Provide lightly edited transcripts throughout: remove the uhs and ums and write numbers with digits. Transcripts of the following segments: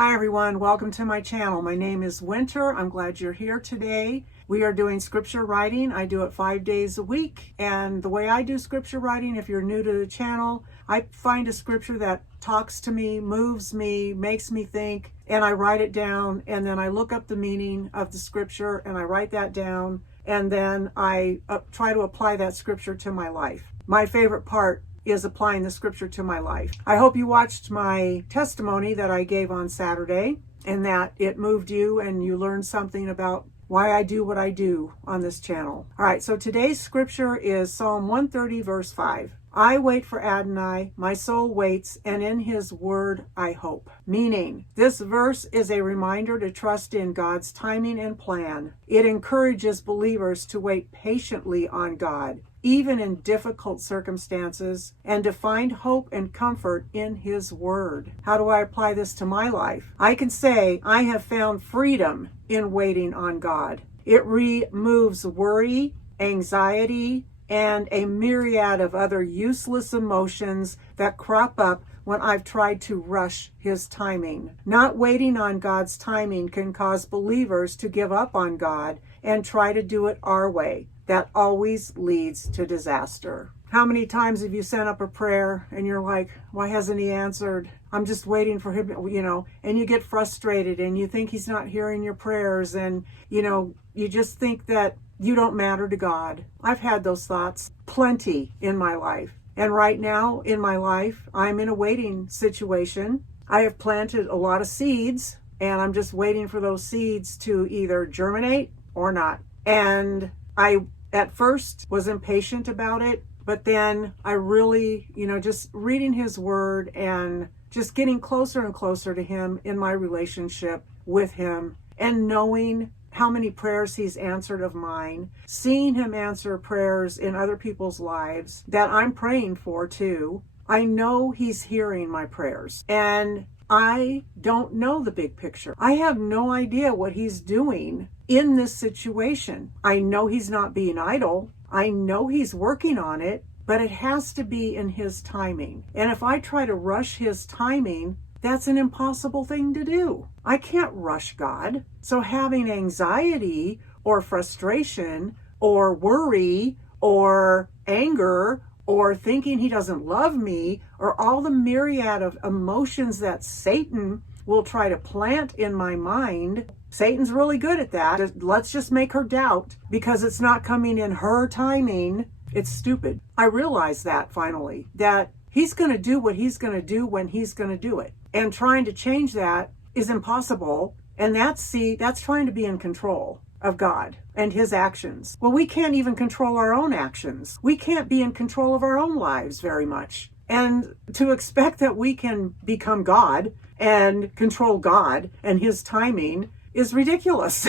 Hi everyone, welcome to my channel. My name is Winter. I'm glad you're here today. We are doing scripture writing. I do it 5 days a week. And the way I do scripture writing, if you're new to the channel, I find a scripture that talks to me, moves me, makes me think, and I write it down. And then I look up the meaning of the scripture and I write that down. And then I try to apply that scripture to my life. My favorite part is applying the scripture to my life. I hope you watched my testimony that I gave on Saturday and that it moved you and you learned something about why I do what I do on this channel. All right, so today's scripture is Psalm 130, verse 5. I wait for Adonai, my soul waits, and in his word I hope. Meaning, this verse is a reminder to trust in God's timing and plan. It encourages believers to wait patiently on God, even in difficult circumstances, and to find hope and comfort in his word. How do I apply this to my life? I can say I have found freedom in waiting on God. It removes worry, anxiety, and a myriad of other useless emotions that crop up when I've tried to rush his timing. Not waiting on God's timing can cause believers to give up on God and try to do it our way. That always leads to disaster. How many times have you sent up a prayer and you're like, why hasn't he answered? I'm just waiting for him, and you get frustrated and you think he's not hearing your prayers and, you just think that you don't matter to God. I've had those thoughts plenty in my life. And right now in my life, I'm in a waiting situation. I have planted a lot of seeds and I'm just waiting for those seeds to either germinate or not. And I at first was impatient about it, but then I really, just reading his word and just getting closer and closer to him in my relationship with him and knowing how many prayers he's answered of mine, seeing him answer prayers in other people's lives that I'm praying for too. I know he's hearing my prayers and I don't know the big picture. I have no idea what he's doing in this situation. I know he's not being idle. I know he's working on it, but it has to be in his timing. And if I try to rush his timing, that's an impossible thing to do. I can't rush God. So having anxiety or frustration or worry or anger or thinking he doesn't love me or all the myriad of emotions that Satan will try to plant in my mind. Satan's really good at that. Let's just make her doubt because it's not coming in her timing. It's stupid. I realized that finally, that he's going to do what he's going to do when he's going to do it. And trying to change that is impossible. And that's trying to be in control of God and his actions. Well, we can't even control our own actions. We can't be in control of our own lives very much. And to expect that we can become God and control God and his timing is ridiculous.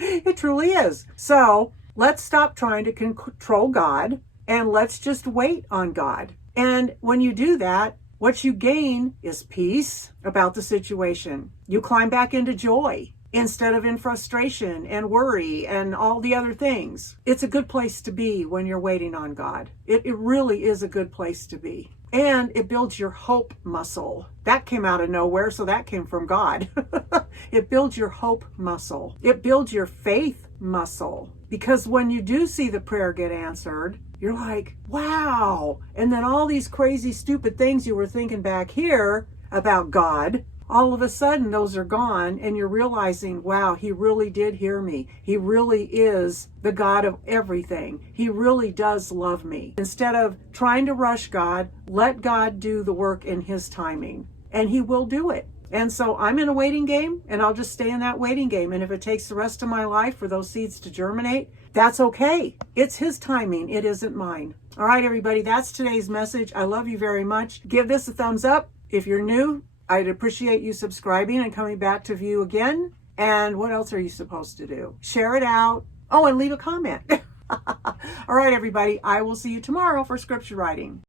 It truly is. So let's stop trying to control God and let's just wait on God. And when you do that, what you gain is peace about the situation. You climb back into joy instead of in frustration and worry and all the other things. It's a good place to be when you're waiting on God. It really is a good place to be. And it builds your hope muscle. That came out of nowhere, so that came from God. It builds your hope muscle. It builds your faith muscle. Because when you do see the prayer get answered, you're like, wow. And then all these crazy, stupid things you were thinking back here about God, all of a sudden those are gone and you're realizing, wow, he really did hear me. He really is the God of everything. He really does love me. Instead of trying to rush God, let God do the work in his timing and he will do it. And so I'm in a waiting game and I'll just stay in that waiting game. And if it takes the rest of my life for those seeds to germinate, that's okay. It's his timing. It isn't mine. All right, everybody, that's today's message. I love you very much. Give this a thumbs up. If you're new, I'd appreciate you subscribing and coming back to view again. And what else are you supposed to do? Share it out. Oh, and leave a comment. All right, everybody, I will see you tomorrow for scripture writing.